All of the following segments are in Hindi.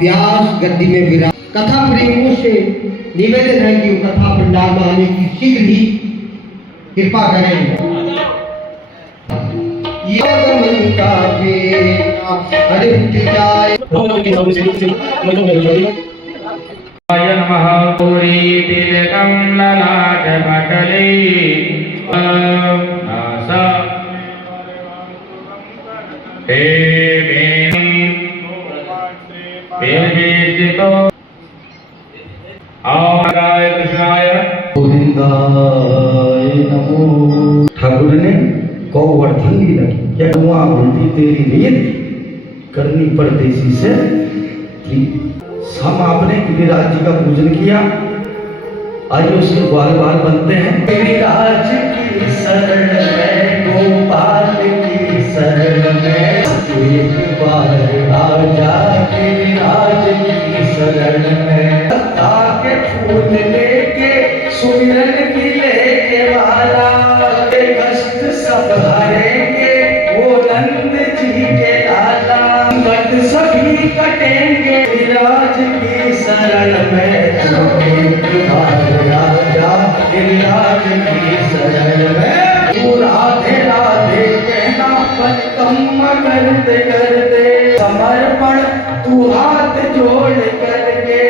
व्यास गद्दी में विराज। कथा प्रेमियों से निवेदन है कि कथा पंडाल में आने की शीघ्र ही कृपा करें। नमः पूरी तिलकं ललाटपटले गोविंदाय नमो। ठाकुर ने गौवर्धन ली लगी, क्या हुआ उल्टी तेरी नीयत करनी परदेसी से थी। हम आपने गिरिराज जी का पूजन किया, आइए उसके बाल बाल बनते हैं। गिरिराज की शरण में, गोपाल की शरण में, एक बार आजा गिरिराज की शरण में। ताके फूल लेके सुमिरन की लेके वाला, कष्ट सब हरेंगे वो नंद जी के लाला। कट सभी कटेंगे गिरिराज की शरण में, एक बार आजा गिरिराज की शरण में। तू राधे राधे कहना परिक्रमा करते करते, समर्पण तू हाथ जोड़ करके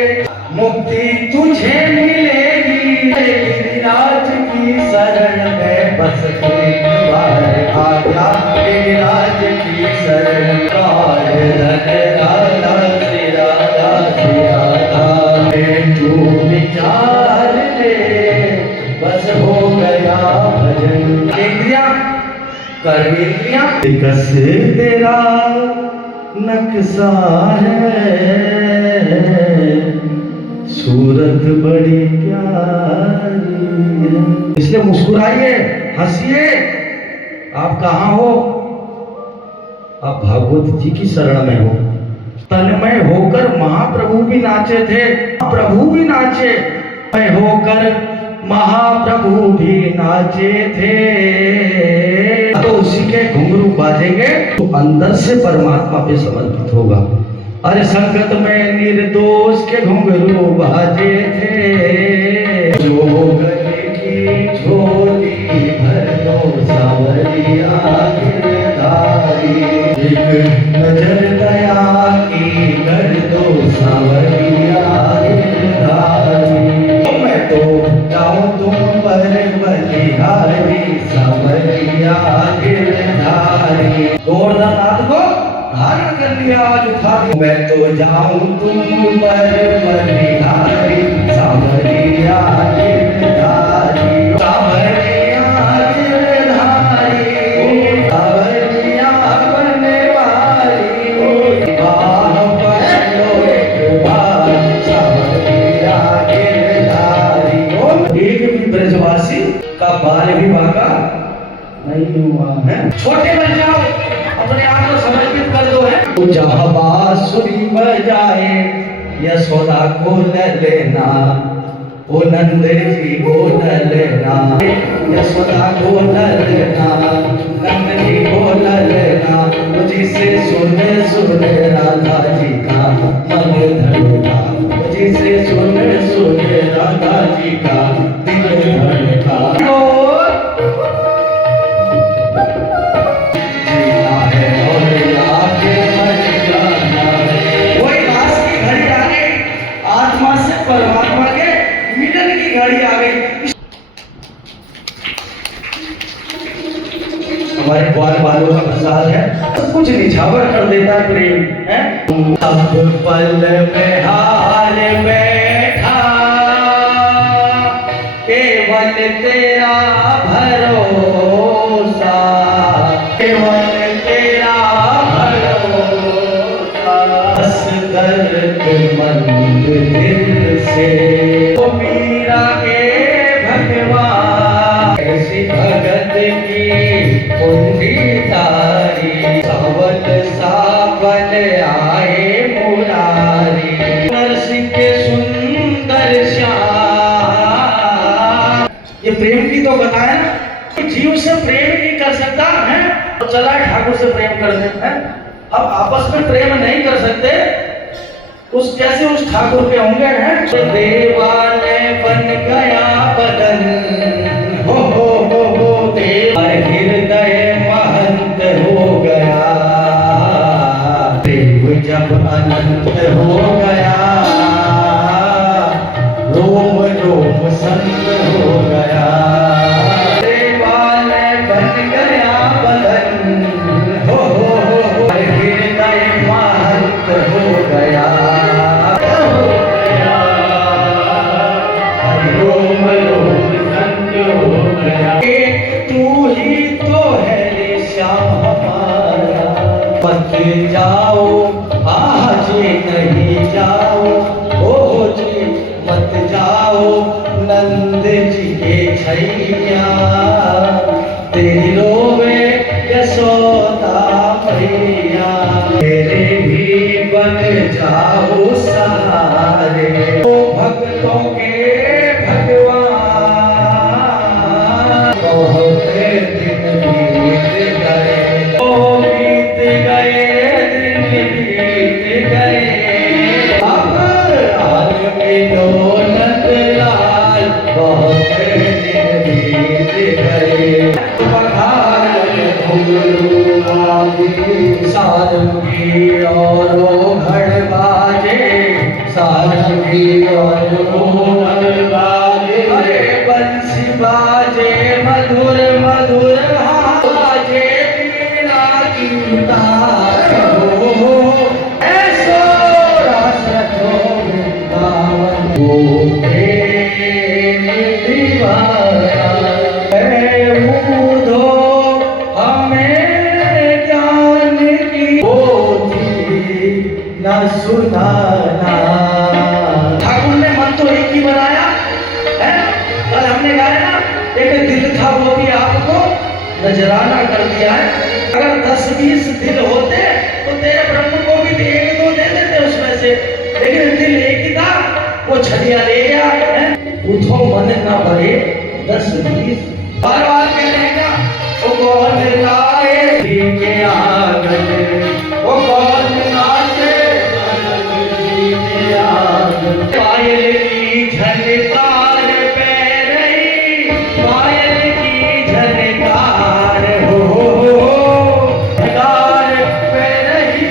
मुक्ति तुझे मिलेगी। गिरिराज की शरण में बस एक बार आजा गिरिराज की शरण में। राधा श्री राधा श्री राधा तू विचार ले, बस हो गया भजन। इंद्रिया कर्मेंद्रिया कस तेरा नक्शा है, सूरत बड़ी प्यारी है। इसलिए मुस्कुराइए, हंसिए। आप कहाँ हो? आप भागवत जी की शरण में हो। तन्मय होकर महाप्रभु भी नाचे थे, प्रभु भी नाचे। तन्मय होकर महाप्रभु भी नाचे थे। तो उसी के घुंघरू बाजेंगे तो अंदर से परमात्मा पे समर्पित होगा। अरे संगत में निर्दोष के घुंघरू बाजे थे। जो गले की झोली भर दो सावरिया गिरधारी, एक नजर दया की कर दो सावरिया गिरधारी। मैं तो जाऊं तुम पर बलिहारी, सावरिया गिरधारी। गोवर्धननाथ को धारण कर लिया, आज उठा दी। मैं तो जाऊं तुम पर बलिहारी, सावरिया गिरधारी, सावरिया गिरधारी, सावरिया बनवारी। बाह पकड़ो एक बार, सावरिया गिरधारी। एक भी ब्रजवासी का बाल भी बाका नहीं हुआ है। छोटे बन जाओ, अपने आप को समर्पित कर दो है। तो जहाँ बांसुरी बजाए यशोदा को न लेना, ओ नंद जी को न लेना, यशोदा को न लेना, नंद जी को न लेना। मुझसे सुन सुन राधा जी का मन धड़का, मुझसे सुन सुन राधा जी का दिल धड़का। परमात्मा के मिलन की घड़ी आ गई। हमारे ग्वाल बालों का प्रसाद है, सब कुछ निछावर कर देता है प्रेम है। सब पल में हार बैठा, केवल तेरा भरोसा, केवल तेरा भरोसा। बस दर्द मंदिर से तो मीरा के भगवान, ऐसी भगत की कुंडी तारी। सावन सावन आए मुरारी, नरसिंह के सुंदर श्याम। ये प्रेम की तो बताया ना, जीव से प्रेम नहीं कर सकता है तो चला ठाकुर से प्रेम कर देते हैं। अब आपस में प्रेम नहीं कर सकते उस कैसे उस ठाकुर के होंगे हैं देवाने बन गया बदन हो देव हृदय महंत हो गया देव जब अनंत हो गया रोम रोम संत हो गया देवाने बन गया बदन हो हृदय महंत हो गया तू ही तो है रे श्याम हमारा मत जाओ आज नहीं जाओ ओ जी मत जाओ नंद जी के छैया तेरी रोवे यशोदा मैया तेरे भी बन जाओ सहारे ओ भक्तों के भगवान होते दिन बीत गए ओ बीत गए दिन बीत गए अब आज मिलो नंद लाल बहुत दिन बीत गए सारंगी और घड़ बाजे सारंगी और घड़ बाजे अरे बंसी बाजे मधुर मधुर बाजे वीणा की तार हो ऐसो रस जो वृंदावन वो प्रेम दीवाना है मुझो हमें ज्ञान की बोधी न सुनाना ठाकुर ने मन तो एक ही बनाया है कल हमने गाया ना एक दिल था वो भी आपको नजराना कर दिया है अगर 10-20 दिल होते तो तेरे ब्रह्म को भी एक दो दे देते उसमें से लेकिन दिल एक ही था वो छलिया ले गया है उठो मन ना भरे 10-20 बार बार कह रहे हैं वो कौन लाए के आंगन वो कौन नाचे पायल की झनकार पे रही पायल की झनकार हो झनकार पे रही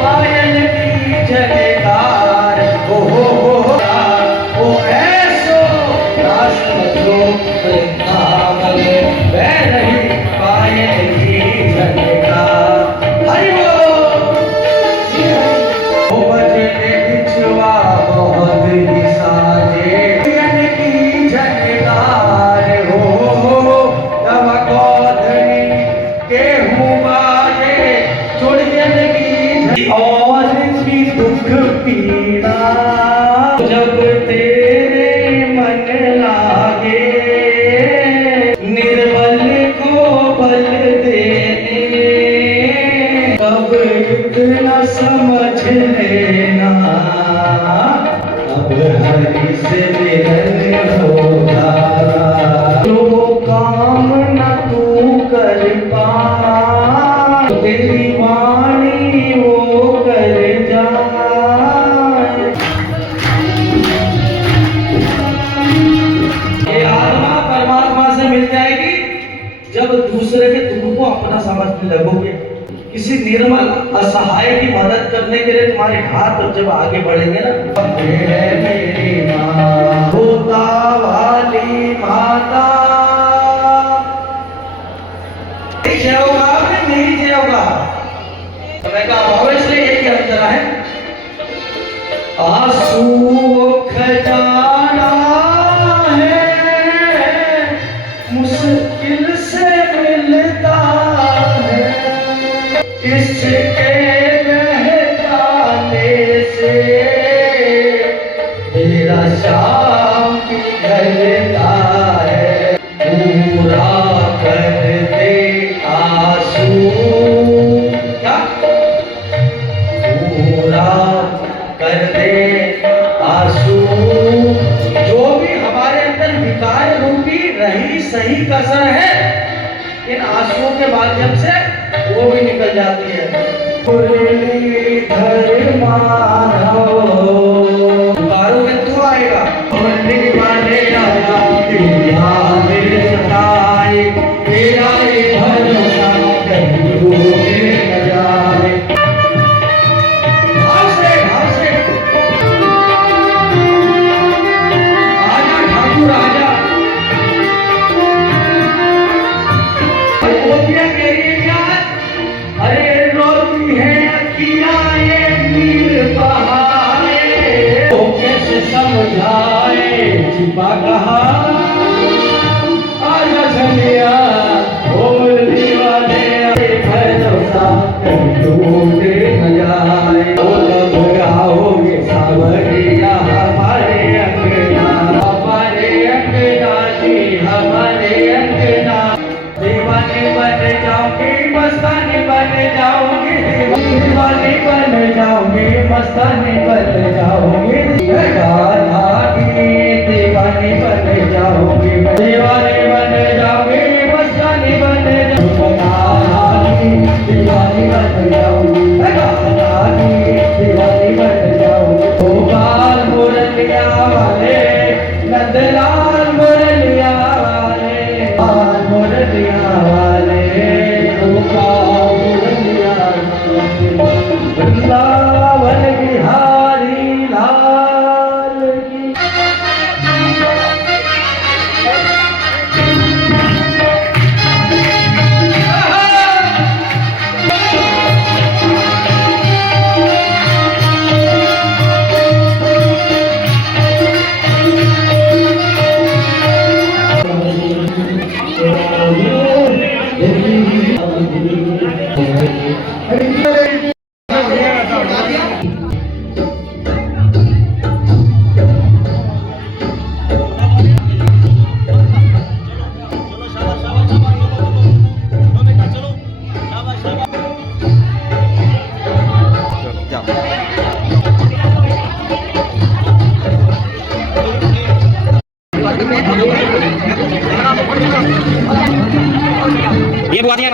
पायल की झनकार हो ऐसो रास जो वृंदावन बह रही पायल की झनकार हरि बोल बजने बिछुआ बहुत ही साजे की झनकार हो तब गोधनी के बाजे चुड़ियन की और की दुख पीड़ा जब तेरे मन लागे निर्बल को बल देने अब इतना समझ लेना अब हरि से मिलन होगा जो काम न तू कर पा तेरी वाणी वो कर जाए ये आत्मा परमात्मा से मिल जाएगी जब दूसरे के दुख को अपना समझने लगोगे किसी निर्मल असहाय की मदद करने के लिए तुम्हारे हाथ जब आगे बढ़ेंगे ना मेरी माँ होता वाली माता जय होगा मेरी जय होगा मैं कहा भाव इसलिए एक ही अंतर है आंसू खजाना है मुश्किल से मिलता है इसके बह जाने से तेरा शाम पिघलता है पूरा कर दे आंसू क्या पूरा कर दे आंसू जो भी हमारे अंदर विकार रूपी रही सही कसर है इन आंसुओं के माध्यम से वो भी निकल जाती है। मुरलीधर माधव वृंदावन बिहारी लाल की। ये बुआ दिया